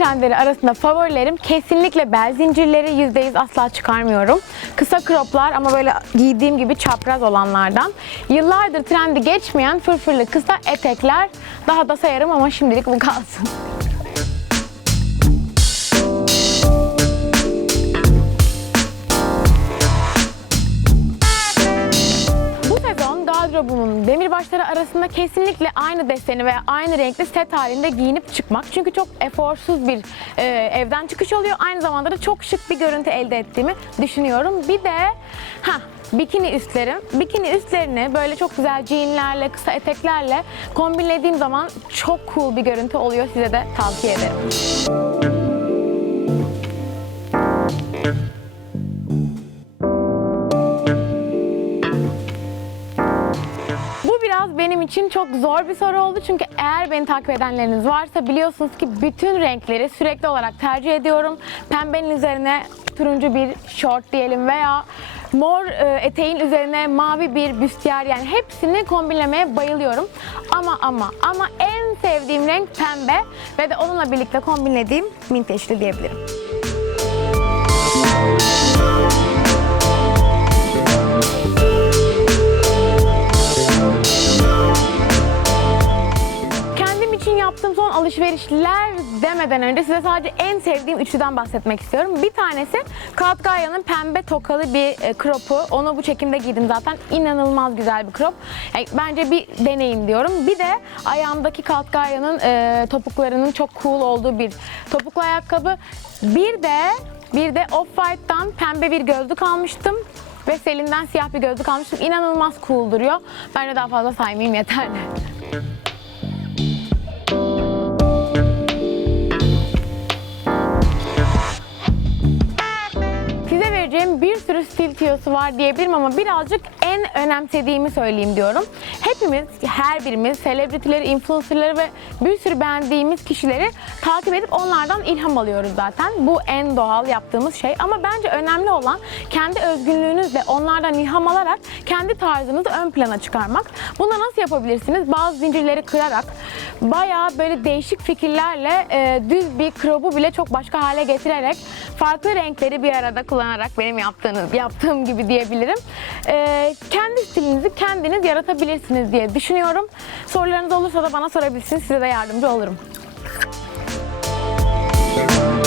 Trendleri arasında favorilerim kesinlikle bel zincirleri %100 asla çıkarmıyorum. Kısa croplar ama böyle giydiğim gibi çapraz olanlardan. Yıllardır trendi geçmeyen fırfırlı kısa etekler daha da sayarım ama şimdilik bu kalsın. Demirbaşları arasında kesinlikle aynı deseni veya aynı renkli set halinde giyinip çıkmak. Çünkü çok eforsuz bir e, evden çıkış oluyor. Aynı zamanda da çok şık bir görüntü elde ettiğimi düşünüyorum. Bir de ha bikini üstlerim. Bikini üstlerini böyle çok güzel jeanlerle, kısa eteklerle kombinlediğim zaman çok cool bir görüntü oluyor. Size de tavsiye ederim. Biraz benim için çok zor bir soru oldu çünkü eğer beni takip edenleriniz varsa biliyorsunuz ki bütün renkleri sürekli olarak tercih ediyorum. Pembenin üzerine turuncu bir şort diyelim veya mor e, eteğin üzerine mavi bir büstiyer yani hepsini kombinlemeye bayılıyorum. Ama ama ama en sevdiğim renk pembe ve de onunla birlikte kombinlediğim minteşli diyebilirim. Alışverişler demeden önce size sadece en sevdiğim üçlüden bahsetmek istiyorum. Bir tanesi Katkaya'nın pembe tokalı bir e, cropu. Onu bu çekimde giydim zaten. İnanılmaz güzel bir crop. Yani bence bir deneyin diyorum. Bir de ayağımdaki Katkaya'nın e, topuklarının çok cool olduğu bir topuklu ayakkabı. Bir de bir de Off-White'dan pembe bir gözlük almıştım. Ve Selin'den siyah bir gözlük almıştım. İnanılmaz cool duruyor. Bence daha fazla saymayayım yeterli. tiyosu var diyebilirim ama birazcık en önemsediğimi söyleyeyim diyorum. Hepimiz, her birimiz selebritileri, influencerları ve bir sürü beğendiğimiz kişileri takip edip onlardan ilham alıyoruz zaten. Bu en doğal yaptığımız şey ama bence önemli olan kendi özgünlüğünüzle onlardan ilham alarak kendi tarzınızı ön plana çıkarmak. Bunu nasıl yapabilirsiniz? Bazı zincirleri kırarak, Baya böyle değişik fikirlerle e, düz bir krobu bile çok başka hale getirerek farklı renkleri bir arada kullanarak benim yaptığınız, yaptığım gibi diyebilirim. E, kendi stilinizi kendiniz yaratabilirsiniz diye düşünüyorum. Sorularınız olursa da bana sorabilirsiniz. Size de yardımcı olurum. Thank.